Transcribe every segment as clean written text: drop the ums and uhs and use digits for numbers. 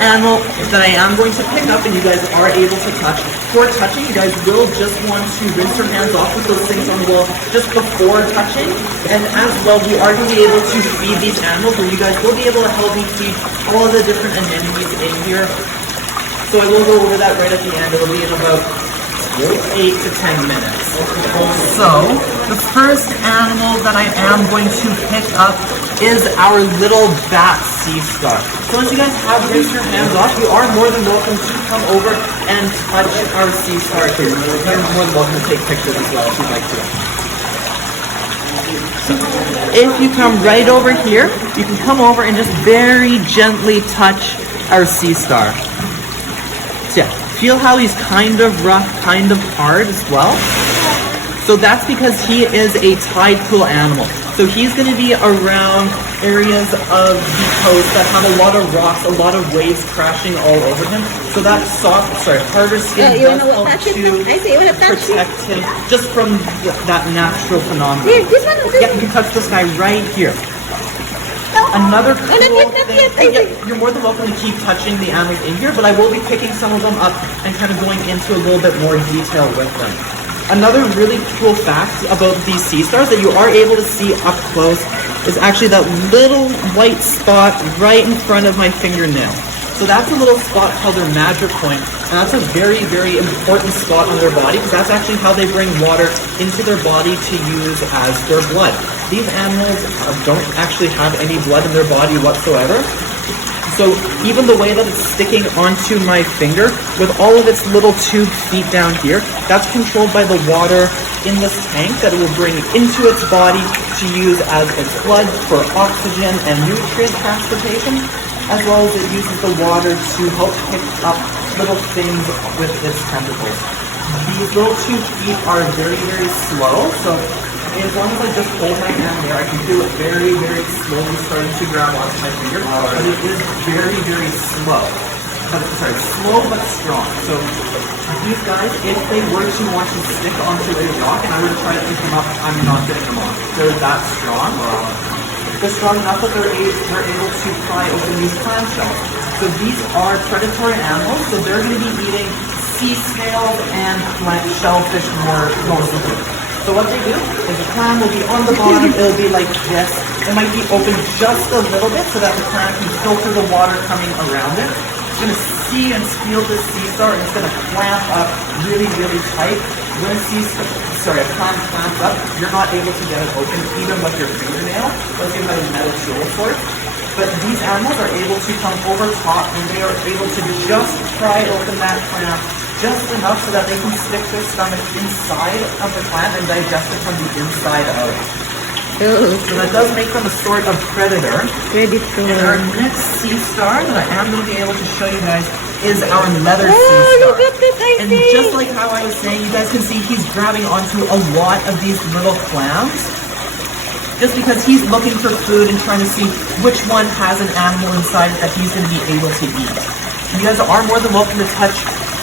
animal that I am going to pick up and you guys are able to touch. For touching, you guys will just want to rinse your hands off with those things on the wall just before touching. And as well, we are going to be able to feed these animals, where you guys will be able to help me feed all of the different anemones in here. So I will go over that right at the end. It'll be in about 8 to 10 minutes. So, the first animal that I am going to pick up is our little bat sea star. So once you guys have rinsed your hands off, you are more than welcome to come over and touch our sea star here. You're more than welcome to take pictures as well if you'd like to. So, if you come right over here, you can come over and just very gently touch our sea star. So yeah, feel how he's kind of rough, kind of hard as well. So that's because he is a tide pool animal. So he's going to be around areas of the coast that have a lot of rocks, a lot of waves crashing all over him. So that harder skin does help to protect him just from that natural phenomenon. Yeah, you can touch this guy right here. Another cool thing, you're more than welcome to keep touching the animals in here, but I will be picking some of them up and kind of going into a little bit more detail with them. Another really cool fact about these sea stars that you are able to see up close is actually that little white spot right in front of my fingernail. So that's a little spot called their magic point, and that's a very, very important spot on their body because that's actually how they bring water into their body to use as their blood. These animals don't actually have any blood in their body whatsoever. So even the way that it's sticking onto my finger with all of its little tube feet down here, that's controlled by the water in this tank that it will bring into its body to use as its blood for oxygen and nutrient transportation, as well as it uses the water to help pick up little things with its tentacles. These little tube feet are very, very slow, so as long as I just hold my hand there, I can feel it very, very slowly starting to grab onto my finger. But it is very, very slow. Slow but strong. So these guys, if they were to want to stick onto a rock and I were to try to pick them up, I'm not getting them off. They're that strong. They're strong enough that they're able to pry open these clamshells. So these are predatory animals, so they're going to be eating sea snails and shellfish mostly. So what they do is the clam will be on the bottom, it'll be like this. It might be open just a little bit so that the clam can filter the water coming around it. It's going to see and feel this sea star and it's going to clamp up really, really tight. When a clam clamps up, you're not able to get it open even with your fingernail, or if you have a metal tool for it. But these animals are able to come over top and they are able to just pry open that clam just enough so that they can stick their stomach inside of the clam and digest it from the inside out. Oh. So that does make them a sort of predator. And our next sea star that I am going to be able to show you guys is our leather sea star. Look at this, and just like how I was saying, you guys can see he's grabbing onto a lot of these little clams. Just because he's looking for food and trying to see which one has an animal inside that he's going to be able to eat. You guys are more than welcome to touch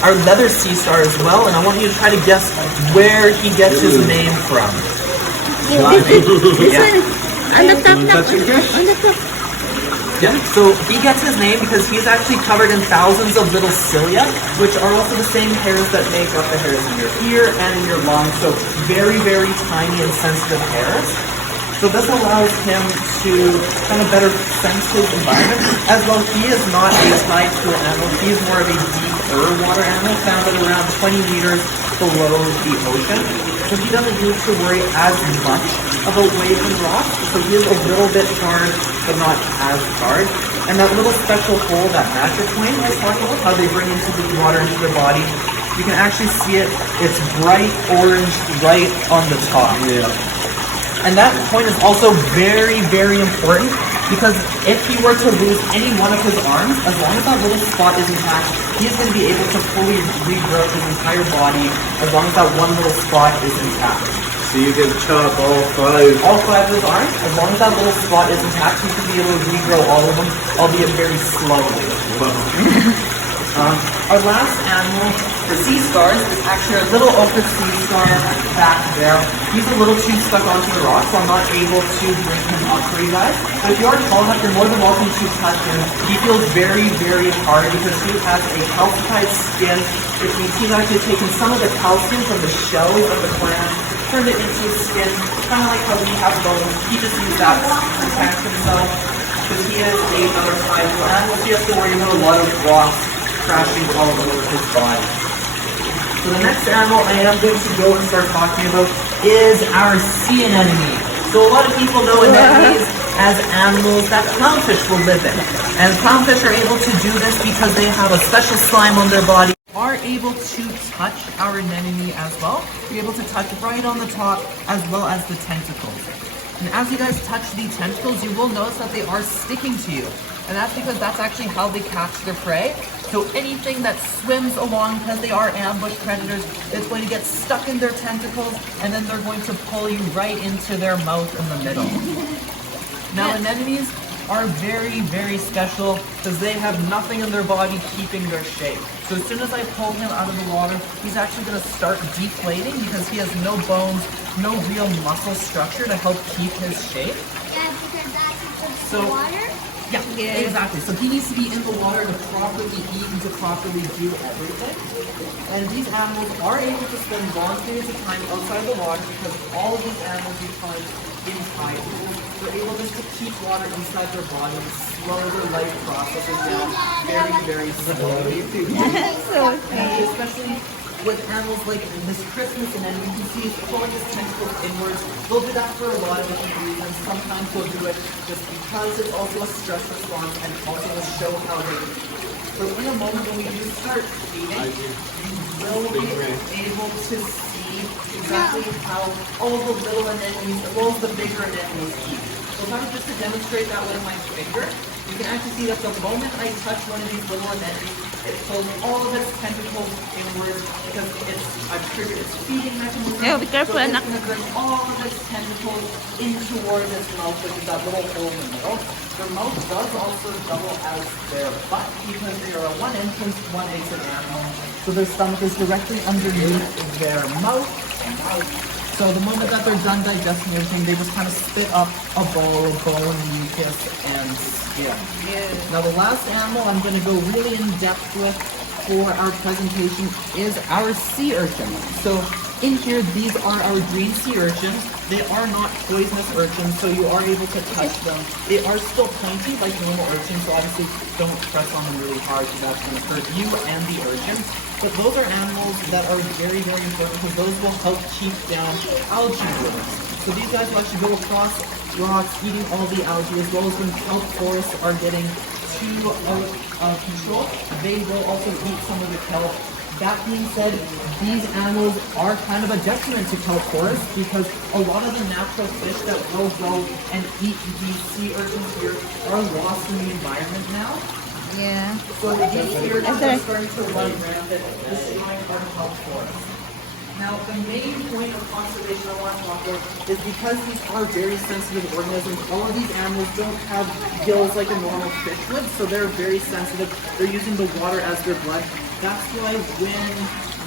our leather sea star as well, and I want you to try to guess where he gets his name from. This one, on the top, on the top. Yeah, so he gets his name because he's actually covered in thousands of little cilia, which are also the same hairs that make up the hairs in your ear and in your lung, so very, very tiny and sensitive hairs. So this allows him to kind of better sense his environment. As well, he is not a tide pool animal. He's more of a deeper water animal, found at around 20 meters below the ocean. So he doesn't need to worry as much about waves and rocks. So he is a little bit hard, but not as hard. And that little special hole, that magic point I was talking about, how they bring into the water into their body, you can actually see it. It's bright orange right on the top. Yeah. And that point is also very, very important because if he were to lose any one of his arms, as long as that little spot is intact, he is going to be able to fully regrow his entire body as long as that one little spot is intact. So you can chop all five? All five of his arms, as long as that little spot is intact, he can be able to regrow all of them, albeit very slowly. Wow. Our last animal The sea stars is actually a little opus sea star back there. He's a little too stuck onto the rock, so I'm not able to bring him up for you guys. But if you are tall enough, you're more than welcome to touch him. He feels very, very hard because he has a calcified skin, which means he's actually taken some of the calcium from the shell of the clam, turned it into his skin, kind of like how we have bones. He just used that to protect himself. Because he is another sizable animal, so he has to worry about a lot of rocks crashing all over his body. So the next animal I am going to go and start talking about is our sea anemone. So a lot of people know anemones as animals that clownfish will live in. And clownfish are able to do this because they have a special slime on their body. Are able to touch our anemone as well. You're able to touch right on the top as well as the tentacles. And as you guys touch the tentacles, you will notice that they are sticking to you. And that's because that's actually how they catch their prey. So anything that swims along, because they are ambush predators, is going to get stuck in their tentacles, and then they're going to pull you right into their mouth in the middle. Now, anemones are very, very special because they have nothing in their body keeping their shape. So as soon as I pull him out of the water, he's actually going to start deflating because he has no bones, no real muscle structure to help keep his shape. Yeah, because that's So- the water. Yeah, exactly. So he needs to be in the water to properly eat and to properly do everything. And these animals are able to spend long periods of time outside the water because all of these animals you find in tides. They're able just to keep water inside their body and slow their life processes down very, very slowly. So And especially with animals like this Christmas anemone, you can see it's pulling his tentacles inwards. They'll do that for a lot of different reasons. Sometimes they'll do it just because it's also a stress response and also to show how they eat. So in a moment when we do start eating, you will be able to see exactly how all the little anemones as well as the bigger anemones eat. So if I was just to demonstrate that with my finger, you can actually see that the moment I touch one of these little anemones, it pulls all of its tentacles inwards because I've triggered its feeding mechanism. Yeah, be careful, so it's anak. going to bring all of its tentacles in towards its mouth, which is that little hole in the middle. Their mouth does also double as their butt because they are a one entrance, one exit animal. So their stomach is directly underneath their mouth. So the moment that they're done digesting everything, they just kind of spit up a bowl of bone, mucus, and skin. Now the last animal I'm going to go really in depth with for our presentation is our sea urchin. So in here, these are our green sea urchins. They are not poisonous urchins, so you are able to touch them. They are still pointy like normal urchins, so obviously don't press on them really hard because that's going to hurt you and the urchin. But those are animals that are very, very important because those will help keep down algae blooms. So these guys will actually go across rocks, eating all the algae, as well as when kelp forests are getting too out of control, they will also eat some of the kelp. That being said, these animals are kind of a detriment to kelp forests because a lot of the natural fish that will go and eat these sea urchins here are lost in the environment now. yeah. So these sea urchins Okay. are starting to run rampant, destroying our kelp forests. Now, the main point of conservation I want to talk about is because these are very sensitive organisms, all of these animals don't have gills like a normal fish would, so they're very sensitive. They're using the water as their blood. That's why when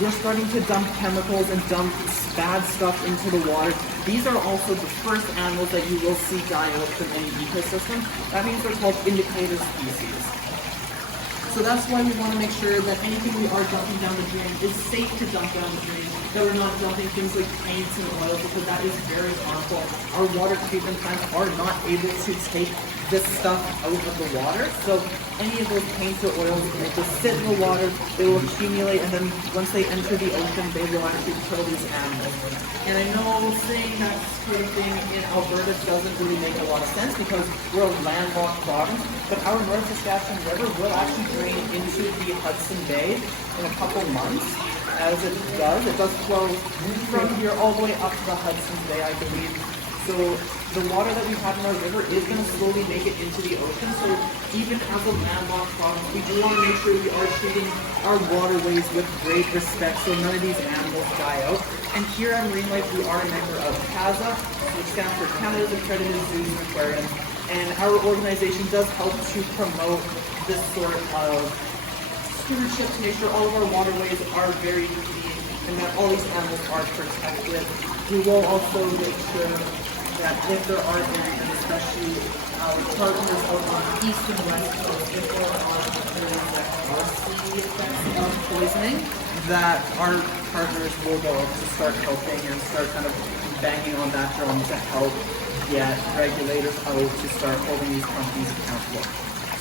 we're starting to dump chemicals and dump bad stuff into the water, these are also the first animals that you will see die out from any ecosystem. That means they're called indicator species. So that's why we want to make sure that anything we are dumping down the drain is safe to dump down the drain, that we're not dumping things like paints and oils because that is very harmful. Our water treatment plants are not able to take this stuff out of the water. So any of those paints or oils, if they sit in the water, they will accumulate, and then once they enter the ocean, they will actually kill these animals. And I know saying that sort of thing in Alberta doesn't really make a lot of sense because we're a landlocked province, but our North Saskatchewan River will actually drain into the Hudson Bay in a couple months. As it does flow from here all the way up to the Hudson Bay, I believe. So the water that we have in our river is going to slowly make it into the ocean. So even as a landlocked province, we do want to make sure we are treating our waterways with great respect so none of these animals die out. And here at Marine Life, we are a member of CAZA, which stands for Canada's Accredited Zoos and Aquariums. And our organization does help to promote this sort of stewardship to make sure all of our waterways are very clean and that all these animals are protected. We will also make sure that if there are areas, especially our partners out on the east and west coast, if there are areas that are seeing the effects of poisoning, that our partners will go to start helping and start kind of banging on that drum to help get regulators out to start holding these companies accountable.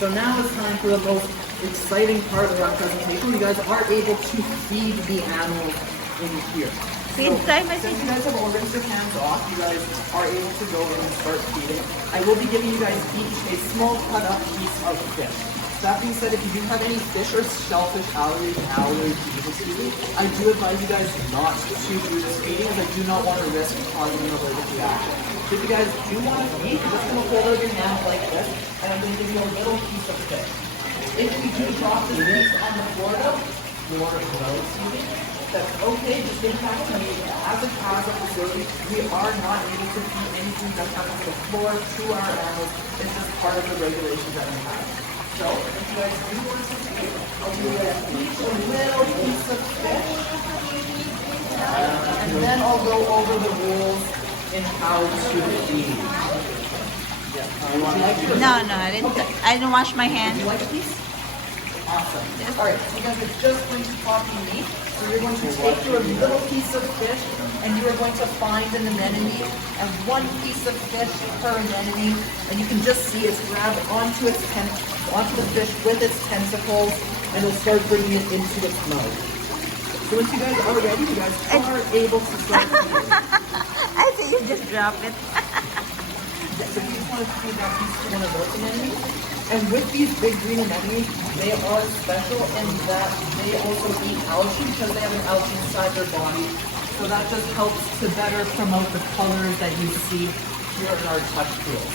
So now it's time for the most exciting part of our presentation. You guys are able to feed the animals in here. Feed time, I Since think. you guys have all rinsed your hands off, you guys are able to go in and start feeding. I will be giving you guys each a small cut up piece of fish. That being said, if you do have any fish or shellfish allergies, I do advise you guys not to do this feeding as I do not want to risk causing an allergic reaction. So if you guys do want to feed, you're just going to hold out your hand like this, and I'm going to give you a little piece of fish. If you do drop this piece on the floor though, that's okay, just think back to me. As a CASA facility, we are not able to feed anything that's on the floor to our animals. It's just part of the regulations that we have. So, if you guys do want to feed, I'll give you guys each a little piece of fish. And then I'll go over the rules in how to feed. Would you like to? No, I didn't wash my Would hands. you like a piece? Awesome. Alright, so you guys are just going to copy me. So you're going to take your little piece of fish and you are going to find an anemone and one piece of fish per anemone. And you can just see it's grabbed onto onto the fish with its tentacles and it'll start bringing it into its mouth. So once you guys are ready, you guys are able to start feeding. I think you just drop it. So you just want to feed that piece to one of those anemones. And with these big green anemones, they are special in that they also eat algae because they have an algae inside their body. So that just helps to better promote the colors that you see here in our touch tools.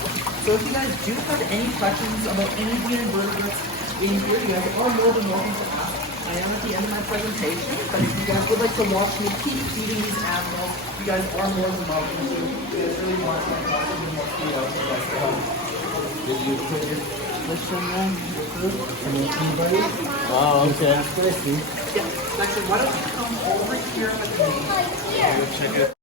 So if you guys do have any questions about any of the invertebrates in here, you guys are more than welcome to ask. I am at the end of my presentation, but if you guys would like to watch me keep feeding these animals, you guys are more than welcome to. You guys really want to possibly more food out for you guys to help. Did you put your fish in there? Your food? And your tea buddy? Yeah. Oh, okay. That's what I see. Yeah. Actually, why don't you come over here with me? Go check it.